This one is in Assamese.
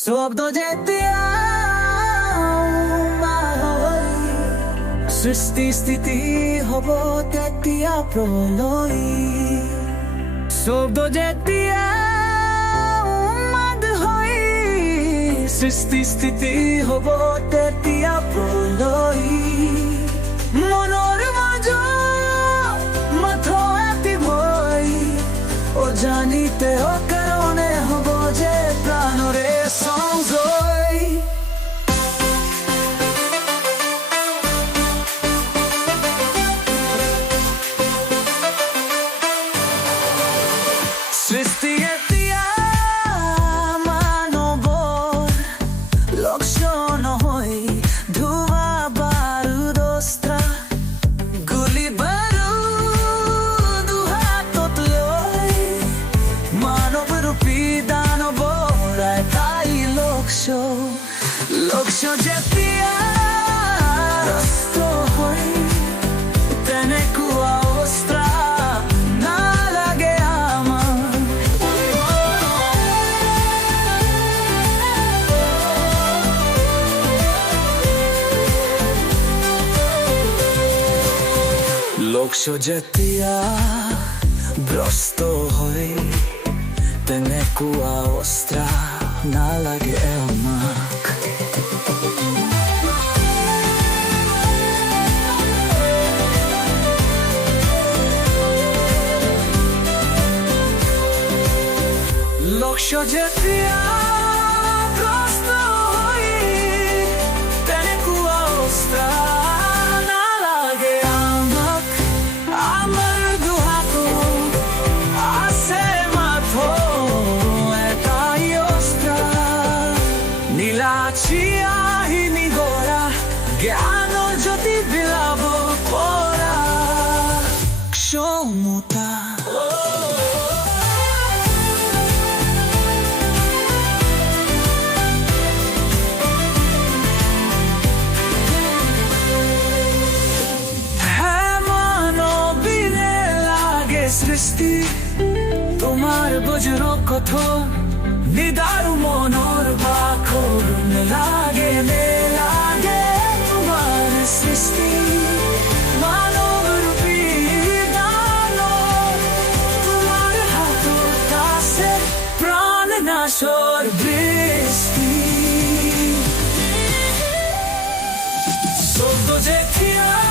শব্দ যেতিয়া সৃষ্টি স্থিতি হব তেতিয়া প্ৰলয় শব্দ যেতিয়া সৃষ্টি স্থিতি হব তেতিয়া প্ৰলয় মনৰ মাজত মাথোঁ ভয় অজানিতে অকাৰণে হব যে প্ৰাণৰে সংজয় সৃষ্টি এতিয়া মানৱৰ লক্ষ্য নহয় ধোঁৱা বাৰুদস্তা গুলি বাৰুদ হাতত লৈ মানৱ ৰূপী দানৱৰ এটাই লক্ষ্য যেতিয়া নষ্ট হয় তেনেকুৱা অৱস্থা নালাগে আমাৰ লক্ষ্য যেতিয়া ভ্ৰষ্ট হয় তেনেকুৱা অৱস্থা নালাগে আমাক লক্ষ্য যেতিয়া ভ্ৰষ্ট হয় তেনেকুৱা অৱস্থা নালাগে আমাক আমাৰ দুহাতো আছে মাথো এটাই অস্ত্ৰ নীলাচিয়াহি নিগৰা জ্ঞানৰ জ্যোতি বিলাব পৰা ক্ষমতা সৃষ্টি তোমাৰ বজ্ৰ কথন নিদাৰু মনৰ বাখৰ নেলাগে তোমাৰ সৃষ্টি মানৱ ৰূপী দানৱ তোমাৰ হাতত আছে প্ৰাণ নাশৰ বৃষ্টি শব্দ যেতিয়া